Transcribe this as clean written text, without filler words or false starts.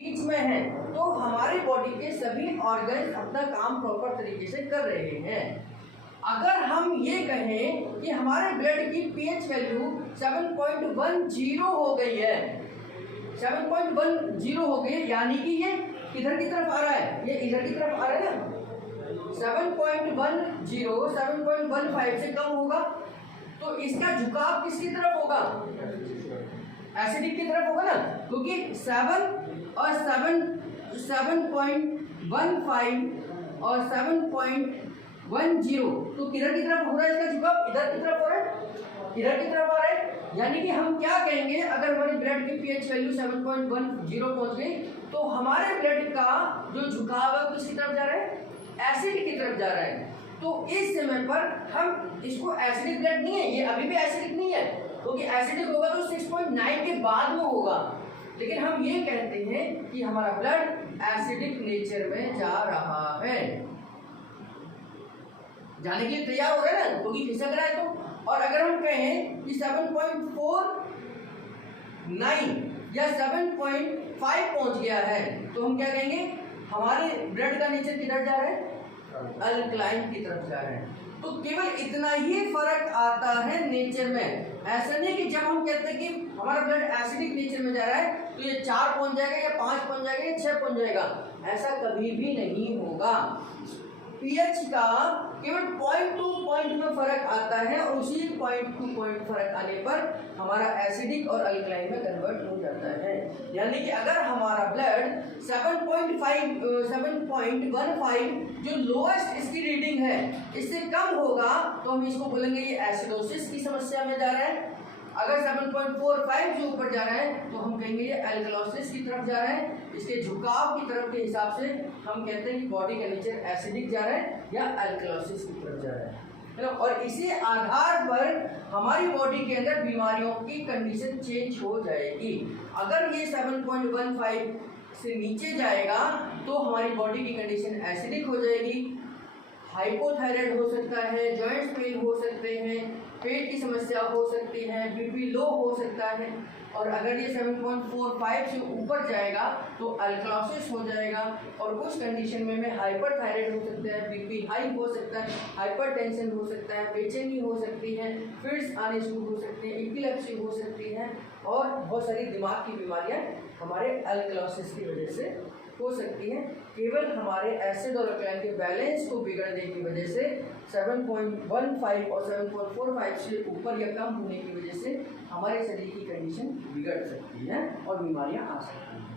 बीच में है तो हमारी बॉडी के सभी ऑर्गन अपना काम प्रॉपर तरीके से कर रहे हैं। अगर हम ये कहें कि हमारे ब्लड की पीएच वैल्यू 7.10 हो गई है, 7.10 हो गई है, यानी कि ये किधर की तरफ आ रहा है, ये इधर की तरफ आ रहा है ना। 7.10 7.15 से कम होगा तो इसका झुकाव किसकी तरफ होगा, एसिडिक की तरफ होगा ना, क्योंकि 7 और 7.15 और 7.10 तो किधर की तरफ हो रहा है, इसका झुकाव इधर की तरफ हो रहा है, इधर की तरफ आ रहा है। यानी कि हम क्या कहेंगे, अगर हमारी ब्लड की पीएच वैल्यू 7.10 पहुंच गई तो हमारे ब्लड का जो झुकाव है किसकी तरफ जा रहा है, एसिड की तरफ जा रहा है। तो इस समय पर हम इसको एसिडिक ब्लड नहीं है, ये अभी भी एसिडिक नहीं है, क्योंकि एसिडिक होगा तो 6.9 के बाद में होगा, लेकिन हम ये कहते हैं कि हमारा ब्लड एसिडिक नेचर में जा रहा है। जाने के लिए तैयार हो रहा है ना, क्योंकि खिसक रहा है तो। और अगर हम कहें कि 7.49 या 7.5 पहुंच गया है तो हम क्या कहेंगे, हमारे ब्लड का नेचर किधर जा रहा है, अल्कलाइन की तरफ जा रहा है। तो केवल इतना ही फर्क आता है नेचर में। ऐसा नहीं कि जब हम कहते हैं कि हमारा ब्लड एसिडिक नेचर में जा रहा है तो ये 4 पहुंच जाएगा या 5 पहुंच जाएगा या 6 पहुंच जाएगा, ऐसा कभी भी नहीं होगा। पीएच का केवल पॉइंट टू पॉइंट में फर्क आता है और उसी पॉइंट टू पॉइंट फर्क आने पर हमारा एसिडिक और अल्कलाइन में कन्वर्ट हो जाता है। यानी कि अगर हमारा ब्लड 7.15 जो लोएस्ट इसकी रीडिंग है इससे कम होगा तो हम इसको बोलेंगे ये एसिडोसिस की समस्या में जा रहा है। अगर 7.45 से ऊपर जा रहा है तो हम कहेंगे ये एल्कलोसिस की तरफ जा रहा है। इसके झुकाव की तरफ के हिसाब से हम कहते हैं कि बॉडी का नेचर एसिडिक जा रहा है या एल्कलोसिस की तरफ जा रहा है। और इसी आधार पर हमारी बॉडी के अंदर बीमारियों की कंडीशन चेंज हो जाएगी। अगर ये 7.15 से नीचे जाएगा तो हमारी बॉडी की कंडीशन एसिडिक हो जाएगी, हाइपोथायराइड हो सकता है, जॉइंट्स पेन हो सकते हैं, पेट की समस्या हो सकती है, बीपी लो हो सकता है। और अगर ये 7.45 से ऊपर जाएगा तो अल्कलोसिस हो जाएगा और उस कंडीशन में हाइपरथायराइड हो सकता है, बीपी हाई हो सकता है, हाइपरटेंशन हो सकता है, बेचैनी हो सकती है, फिट्स आने शुरू हो सकते हैं, एपिलेप्सी हो सकती है और बहुत सारी दिमाग की बीमारियां हमारे अल्कलोसिस की वजह से हो सकती है। केवल हमारे एसिड और अल्कलाइन के बैलेंस को बिगड़ने की वजह से 7.15 और 7.45 से ऊपर या कम होने की वजह से हमारे शरीर की कंडीशन बिगड़ सकती है और बीमारियां आ सकती हैं।